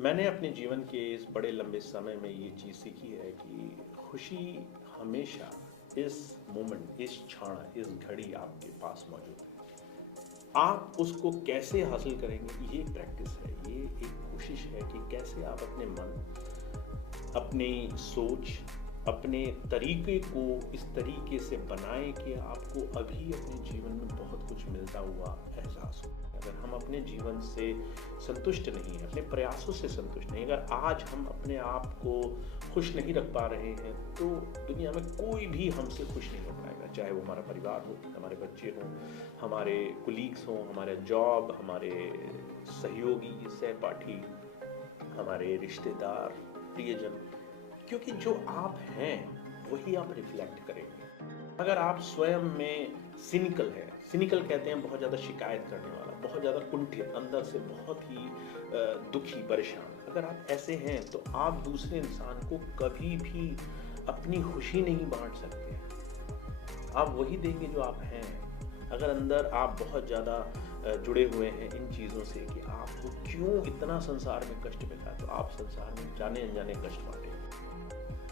मैंने अपने जीवन के इस बड़े लंबे समय में ये चीज़ सीखी है कि खुशी हमेशा इस मोमेंट, इस क्षण, इस घड़ी आपके पास मौजूद है। आप उसको कैसे हासिल करेंगे, ये एक प्रैक्टिस है, ये एक कोशिश है कि कैसे आप अपने मन, अपनी सोच, अपने तरीके को इस तरीके से बनाएं कि आपको अभी अपने जीवन में बहुत कुछ मिलता हुआ एहसास हो। अगर हम अपने जीवन से संतुष्ट नहीं हैं, अपने प्रयासों से संतुष्ट नहीं, अगर आज हम अपने आप को खुश नहीं रख पा रहे हैं, तो दुनिया में कोई भी हमसे खुश नहीं हो पाएगा। चाहे वो हमारा परिवार हो, हमारे बच्चे हों, हमारे कुलीग्स हों, हमारे जॉब, हमारे सहयोगी, सहपाठी, हमारे रिश्तेदार, प्रियजन, क्योंकि जो आप हैं वही आप रिफ्लेक्ट करेंगे। अगर आप स्वयं में सिनिकल है, सिनिकल कहते हैं बहुत ज़्यादा शिकायत करने वाला, बहुत ज़्यादा कुंठित, अंदर से बहुत ही दुखी, परेशान, अगर आप ऐसे हैं तो आप दूसरे इंसान को कभी भी अपनी खुशी नहीं बांट सकते। आप वही देंगे जो आप हैं। अगर अंदर आप बहुत ज़्यादा जुड़े हुए हैं इन चीज़ों से कि आपको क्यों इतना संसार में कष्ट मिला, तो आप संसार में जाने अनजाने कष्ट बांटेंगे।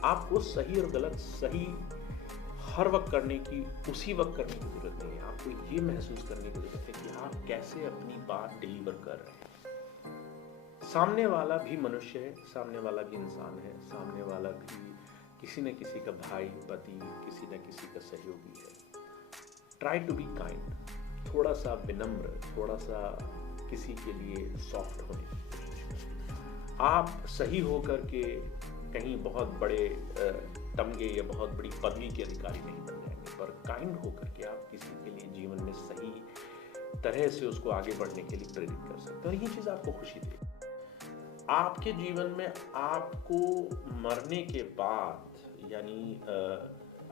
आपको सही और गलत सही हर वक्त करने की, उसी वक्त करने की ज़रूरत नहीं है। आपको ये महसूस करने की ज़रूरत है कि आप कैसे अपनी बात डिलीवर कर रहे हैं। सामने वाला भी मनुष्य है, सामने वाला भी इंसान है, सामने वाला भी किसी न किसी का भाई, पति, किसी न किसी का सहयोगी है। ट्राई टू बी काइंड, थोड़ा सा विनम्र, थोड़ा सा किसी के लिए सॉफ्ट होने की कोशिश करें। आप सही होकर के कहीं बहुत बड़े तमगे या बहुत बड़ी पदवी के अधिकारी नहीं बन जाएंगे, पर काइंड होकर के आप किसी के लिए जीवन में सही तरह से उसको आगे बढ़ने के लिए प्रेरित कर सकते हैं, और ये चीज़ आपको खुशी देगी। आपके जीवन में आपको मरने के बाद, यानी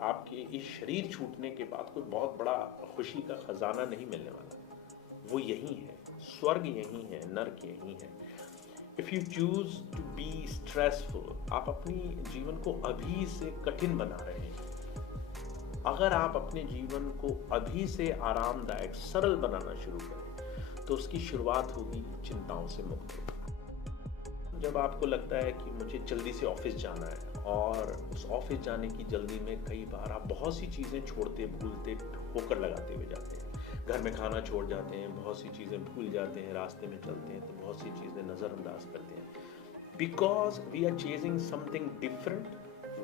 आपके इस शरीर छूटने के बाद कोई बहुत बड़ा खुशी का खजाना नहीं मिलने वाला। वो यही है, स्वर्ग यही है, नर्क यही है। If you choose to be stressful, आप अपनी जीवन को अभी से कठिन बना रहे हैं। अगर आप अपने जीवन को अभी से आरामदायक, सरल बनाना शुरू करें, तो उसकी शुरुआत होगी चिंताओं से मुक्त होकर। जब आपको लगता है कि मुझे जल्दी से ऑफिस जाना है, और उस ऑफिस जाने की जल्दी में कई बार आप बहुत सी चीज़ें छोड़ते, भूलते, ठोकर लगाते हुए जाते हैं। घर में खाना छोड़ जाते हैं, बहुत सी चीज़ें भूल जाते हैं, रास्ते में चलते हैं तो बहुत सी चीज़ें नज़रअंदाज करते हैं। Because we are chasing something different,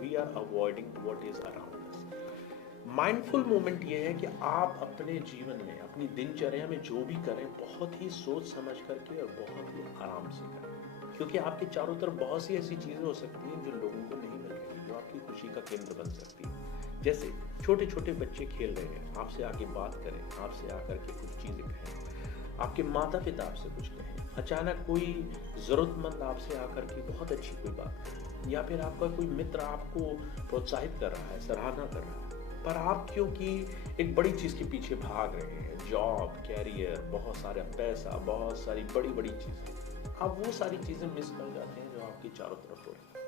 we are avoiding what is around us. Mindful moment ये है कि आप अपने जीवन में, अपनी दिनचर्या में जो भी करें, बहुत ही सोच समझ करके और बहुत ही आराम से करें, क्योंकि आपके चारों तरफ बहुत सी ऐसी चीज़ें हो सकती हैं जो लोगों को नहीं मिल रही, जो आपकी खुशी का केंद्र बन सकती है। जैसे छोटे छोटे बच्चे खेल रहे हैं, आपसे आके बात करें, आपसे आकर के कुछ चीज़ें कहें, आपके माता पिता आपसे कुछ कहें, अचानक कोई ज़रूरतमंद आपसे आकर के बहुत अच्छी कोई बात करें, या फिर आपका कोई मित्र आपको प्रोत्साहित कर रहा है, सराहना कर रहा है, पर आप क्योंकि एक बड़ी चीज़ के पीछे भाग रहे हैं, जॉब, कैरियर, बहुत सारा पैसा, बहुत सारी बड़ी बड़ी चीज़ें, आप वो सारी चीज़ें मिस कर जाते हैं जो आपके चारों तरफ हो रही हैं।